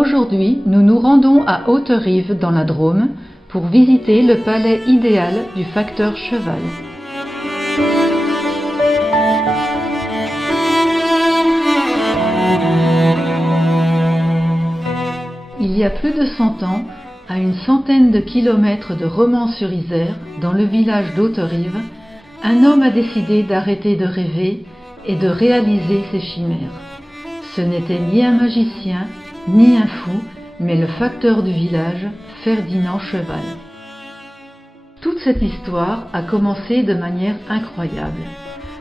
Aujourd'hui, nous nous rendons à Haute-Rive dans la Drôme pour visiter le palais idéal du facteur Cheval. Il y a plus de 100 ans, à une centaine de kilomètres de Romans-sur-Isère, dans le village d'Haute-Rive, un homme a décidé d'arrêter de rêver et de réaliser ses chimères. Ce n'était ni un magicien, ni un fou, mais le facteur du village, Ferdinand Cheval. Toute cette histoire a commencé de manière incroyable.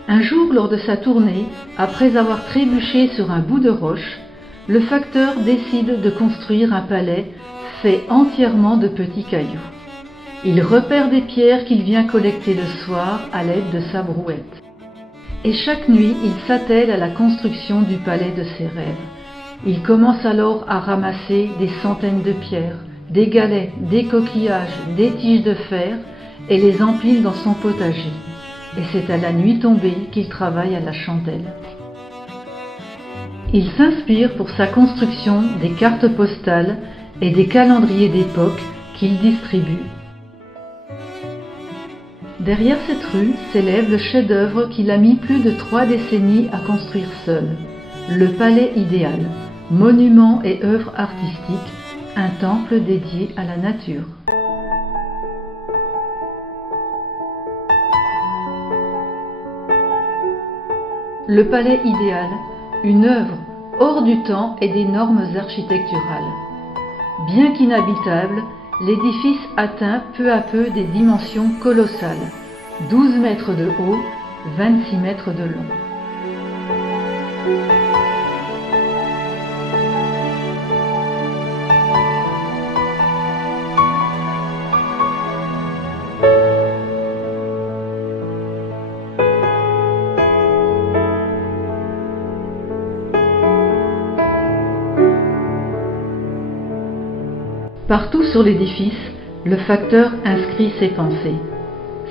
Un jour, lors de sa tournée, après avoir trébuché sur un bout de roche, le facteur décide de construire un palais fait entièrement de petits cailloux. Il repère des pierres qu'il vient collecter le soir à l'aide de sa brouette. Et chaque nuit, il s'attelle à la construction du palais de ses rêves. Il commence alors à ramasser des centaines de pierres, des galets, des coquillages, des tiges de fer et les empile dans son potager. Et c'est à la nuit tombée qu'il travaille à la chandelle. Il s'inspire pour sa construction des cartes postales et des calendriers d'époque qu'il distribue. Derrière cette rue s'élève le chef-d'œuvre qu'il a mis plus de 3 décennies à construire seul, le palais idéal, monument et œuvre artistique, un temple dédié à la nature. Le palais idéal, une œuvre hors du temps et des normes architecturales. Bien qu'inhabitable, l'édifice atteint peu à peu des dimensions colossales, 12 mètres de haut, 26 mètres de long. Partout sur l'édifice, le facteur inscrit ses pensées.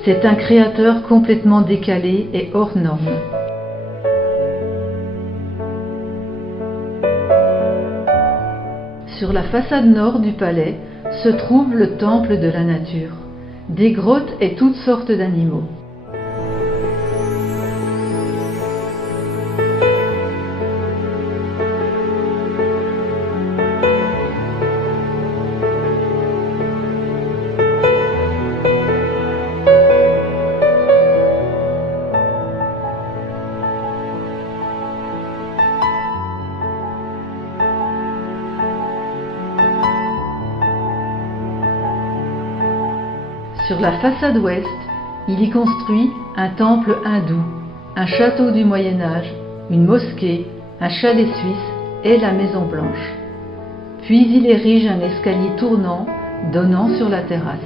C'est un créateur complètement décalé et hors norme. Sur la façade nord du palais se trouve le temple de la nature, des grottes et toutes sortes d'animaux. Sur la façade ouest, il y construit un temple hindou, un château du Moyen-Âge, une mosquée, un chalet suisse et la Maison Blanche. Puis il érige un escalier tournant donnant sur la terrasse.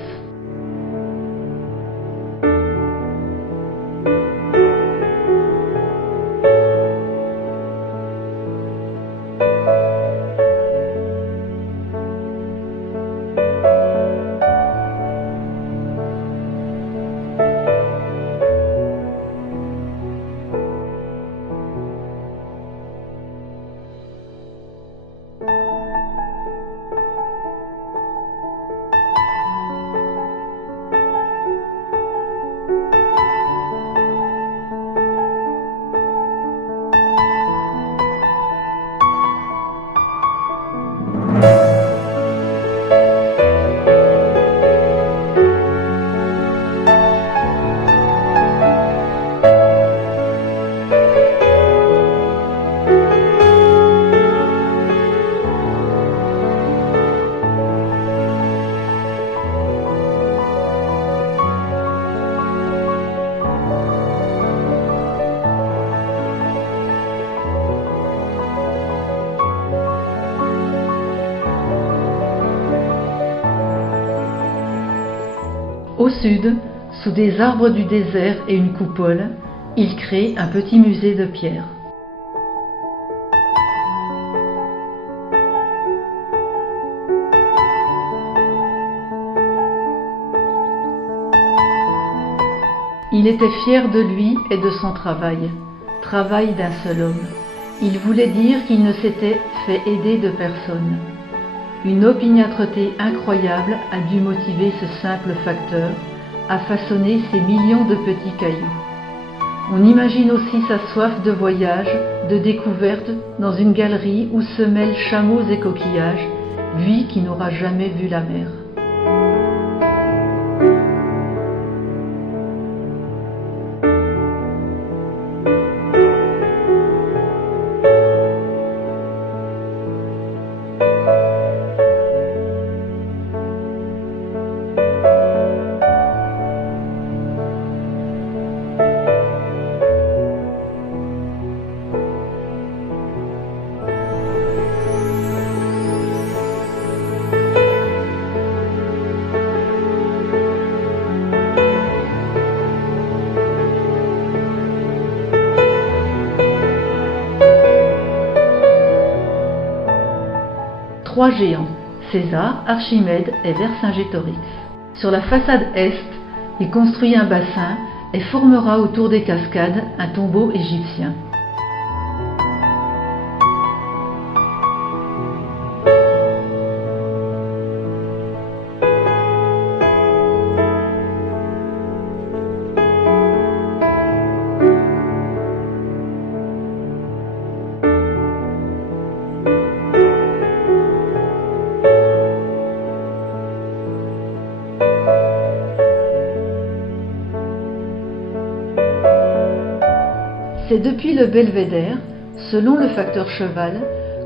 Au sud, sous des arbres du désert et une coupole, il crée un petit musée de pierre. Il était fier de lui et de son travail d'un seul homme. Il voulait dire qu'il ne s'était fait aider de personne. une opiniâtreté incroyable a dû motiver ce simple facteur à façonner ces millions de petits cailloux. On imagine aussi sa soif de voyage, de découverte dans une galerie où se mêlent chameaux et coquillages, lui qui n'aura jamais vu la mer. Trois géants, César, Archimède et Vercingétorix. Sur la façade est, il construit un bassin et formera autour des cascades un tombeau égyptien. C'est depuis le belvédère, selon le facteur cheval,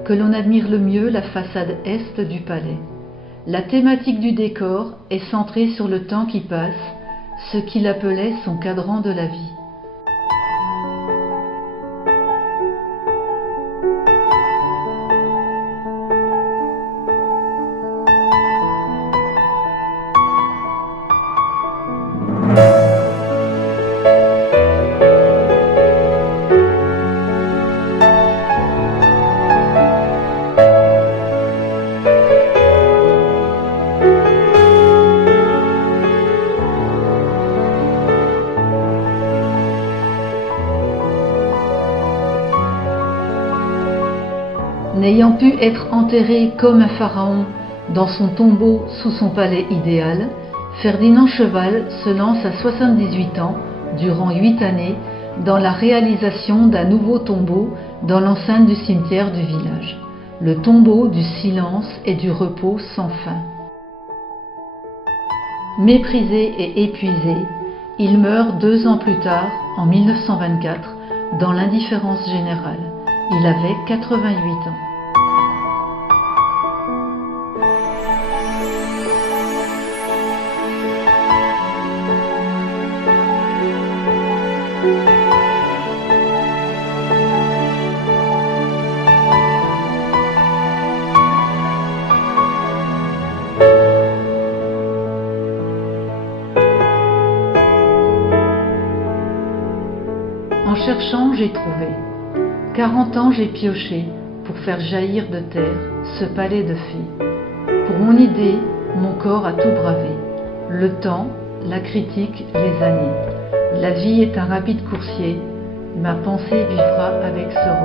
que l'on admire le mieux la façade est du palais. La thématique du décor est centrée sur le temps qui passe, ce qu'il appelait son cadran de la vie. N'ayant pu être enterré comme un pharaon dans son tombeau sous son palais idéal, Ferdinand Cheval se lance à 78 ans, durant 8 années, dans la réalisation d'un nouveau tombeau dans l'enceinte du cimetière du village, le tombeau du silence et du repos sans fin. Méprisé et épuisé, il meurt 2 ans plus tard, en 1924, dans l'indifférence générale. Il avait 88 ans. En cherchant, j'ai trouvé. 40 ans j'ai pioché pour faire jaillir de terre ce palais de fées. Pour mon idée, mon corps a tout bravé. Le temps, la critique, les années. La vie est un rapide coursier. Ma pensée vivra avec ce